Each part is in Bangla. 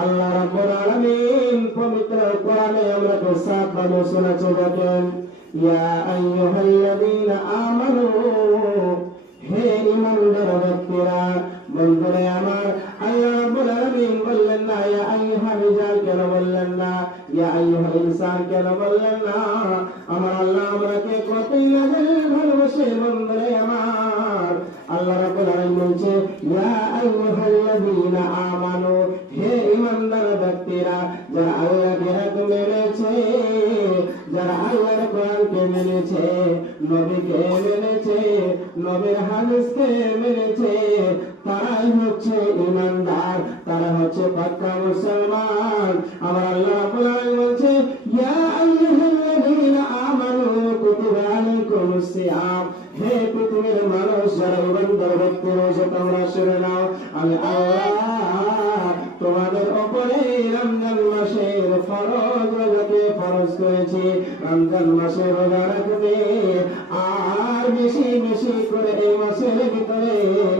আল্লাহ রাব্বুল আলামিন পবিত্র কোরআনে আমাকে সাত ভাবে শোনাচ্ছে দেখেন, ইয়া আইয়ুহাল্লাযীনা আমানু, হে ঈমানদার ব্যক্তিরা, বন্ধুরা আমার। আল্লাহ রাব্বুল আলামিন বললেন না ইয়া আইয়ুহার রিজাল, কেন বললেন না ইয়া আইয়ুহাল ইনসান, কেন বললেন না? আমার আল্লাহ আমাকে কতই না ভালোবাসে বন্ধুরা আমার। আল্লাহ রাব্বুল আলামিন বলছে ইয়া আইয়ুহাল্লাযীনা আমানু, হে ঈমানদার ব্যক্তিরা, যারা আল্লাহকে এক মেনেছে, যারা আল্লাহর কোরআনকে মেনেছে, নবীকে মেনেছে, নবীর হাদিসকে মেনেছে, তারাই হচ্ছে ঈমানদার, তারা হচ্ছে পাক্কা মুসলমান। আমার আল্লাহ রাব্বুল আলামিন বলছে ইয়া আইয়ুহাল্লাযীনা আমানু কুতিবা আলাইকুমুস সিয়াম, হে পৃথিবীর মানুষ, যারা ঈমানদার ব্যক্তি রয়েছে, তোমরা শুনে নাও, আমি আল্লাহ তোমাদের উপরে রমজান মাসের ফরজ রোজাকে ফরজ করেছি। রমজান মাসে রোজা রাখবে, আর বেশি বেশি করে এই মাসের ভিতরে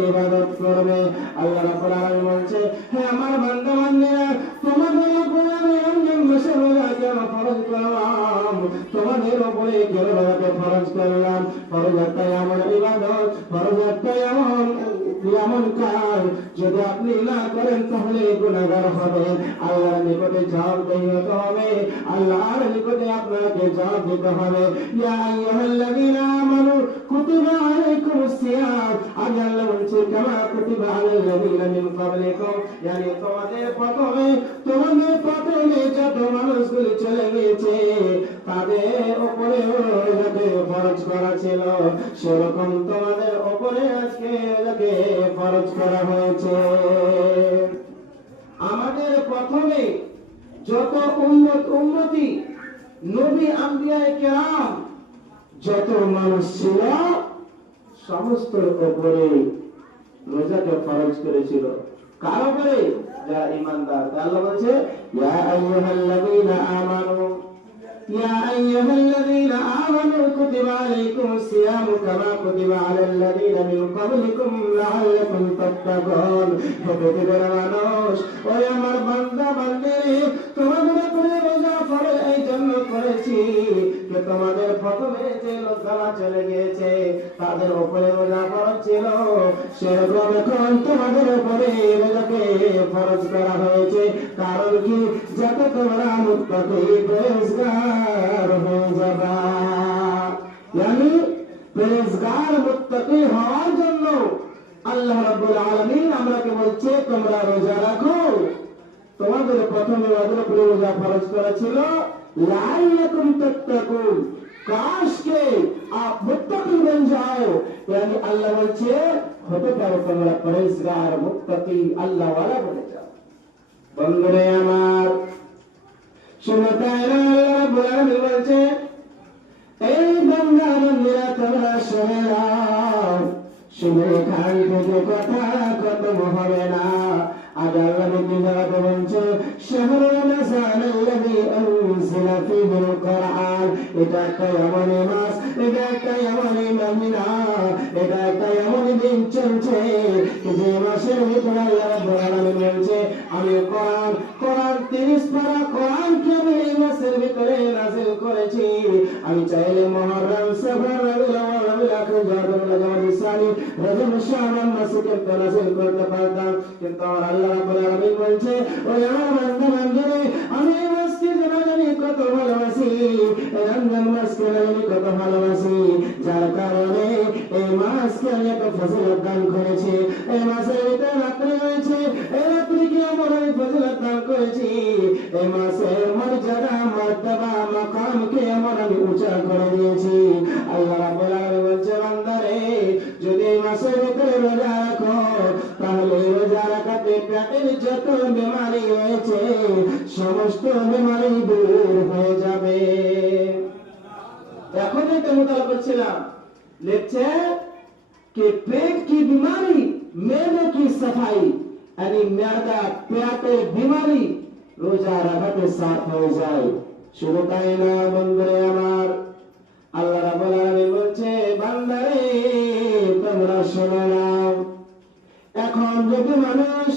ইবাদত করবে। আল্লাহ রাব্বুল আলামিন বলছে, হে আমার বান্দা বান্দীরা, তোমাদের উপরে আমি রমজান মাসের রোজা কেন ফরজ করলাম? তোমাদের উপরে কেন রোজাকে ফরজ করলাম? ফরজ একটা এমন ইবাদত, ফরজ একটা এমন কাজ, যদি আপনি না করেন তাহলে গুনাহগার হবে, আল্লাহর নিকটে জবাবদিহি হতে হবে, আল্লাহর নিকটে আপনাকে জবাব দিতে হবে। ইয়া আইয়ুহাল্লাযীনা আমানু কুতিবা আলাইকুমুস সিয়াম, আগে আল্লাহ বলছে কামা কুতিবা আলাল্লাযীনা মিন ক্বাবলিকুম, yani তোমাদের প্রথমে যত মানুষগুলি চলে গিয়েছে তাদের উপরে রোজাকে ফরজ করা ছিল, সেরকম তোমাদের উপরে আজকে রোজাকে ফরজ করা হয়েছে। আমাদের প্রথমে যত উম্মতি, নবী, আম্বিয়ায়ে কেরাম, যত মানুষ ছিল, সমস্ত উপরে রোজাকে ফরজ করেছিল। কার উপরে? যারা ঈমানদার। আল্লাহ বলছে ইয়া আইয়ুহাল্লাযীনা আমানু, ইয়া আইয়ুহাল্লাযীনা আমানু কুতিবা আলাইকুমুস সিয়ামু কামা কুতিবা আলাল্লাযীনা মিন ক্বাবলিকুম লাআল্লাকুম তাত্তাকুন। হে পৃথিবীর মানুষ, ওই আমার বান্দা বান্দী, তোমাদের উপরে রোজা ফরজ এই জন্য করেছি যে তোমাদের প্রথমে যে লোকেরা চলে গিয়েছে তাদের উপরে রোজা ফরজ ছিল, সেরকম এখন তোমাদের উপরে রোজাকে ফরজ করা হয়েছে। কারণ কি? যাতে তোমরা মুত্তাকি পরহেজগার হয়ে যাবা। yani পরহেজগার মুত্তাকি হওয়ার জন্য আল্লাহ রাব্বুল আলামিন আমরাকে বলছে তোমরা রোজা রাখো। তোমাদের প্রথমে উপরে রোজা ফরজ করা ছিল লাআল্লাকুম তাত্তাকুন, काश के आप मुत्तकी बन जाओ। यानी अल्लाह বলছে হতে পারো তোমরা পরহেজগার, মুত্তাকি, আল্লাহ ওয়ালা বনে যাও। বন্ধুরা আমার, শুনতে আল্লাহ রাব্বুল আলামিন বলছে এই বান্দা বান্দীরা তোমরা শুনে নাও, শুনে খান থেকে কথা খতম হবে না। আজ আল্লাহ নবী জানাতে বলছে শাহরু রমাযানাল্লাযী আনজিলা ফীহিল কুরআন, এটা একটা এমন মাস, এটা একটা এমন মহিনা, এটা একটা এমন দিন চলছে যে মাসের ভিতরে আল্লাহ রাব্বুল আলামিন বলছে আমি কোরআন 30 পারা কোরআনকে আমি এই মাসের ভিতরে নাযিল করেছি। আমি চাইলে মুহররম, সফর, রবিউল আউয়াল, রবিউল আখির, জামাদুল জামাদুল সানি, রজব, শাবান মাসে নাযিল করতে পারতাম, কিন্তু আমার আল্লাহ রাব্বুল আলামিন বলছে ওই আমার বান্দা বান্দীরা, আমি এই মাসকে জানি কত ভালোবাসি, রমজান মাসকে জানি কত ভালোবাসি, যার কারণে এই মাসকে আমি এত ফজিলত দান করেছি। এই মাসের ভিতরে রাত্রি রয়েছে, এই রাত্রিকে আমার আমি ফজিলত দান করেছি। এই মাসের মর্যাদা, মারতাবা, মাকামকে আমার আমি উঁচা করে দিয়েছি। আল্লাহ রাব্বুল আলামিন বলছে বান্দারে, যদি এই মাসের ভিতরে রোজা রাখো তাহলে রোজা রাখাতে পেটের যত বিমারি রয়েছে সমস্ত বিমারি দূর হয়ে যাবে। এখন এটা মোতালা করছিলাম, লিখছে कि पेट की बीमारी, मेदे की सफाई, यानी मैदा पेटे बीमारी रोजा रखाते साथ हो जाए। শুধু তাই না বন্ধুরে আমার, আল্লাহ রাব্বুল আলামিন বলছে বান্দারে তোমরা শুনে নাও, এখন যদি মানুষ